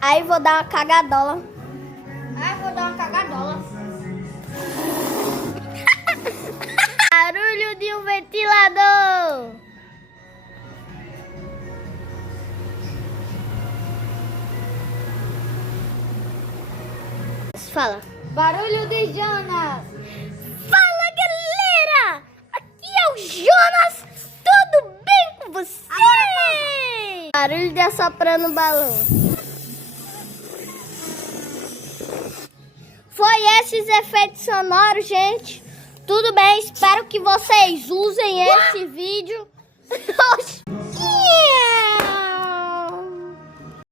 Aí vou dar uma cagadola. Barulho de um ventilador. Fala. Barulho de Jonas. Fala, galera! Aqui é o Jonas. Tudo bem com você? Barulho de assoprando balão. Foi esses efeitos sonoros, gente. Tudo bem, espero que vocês usem esse vídeo. Oxi.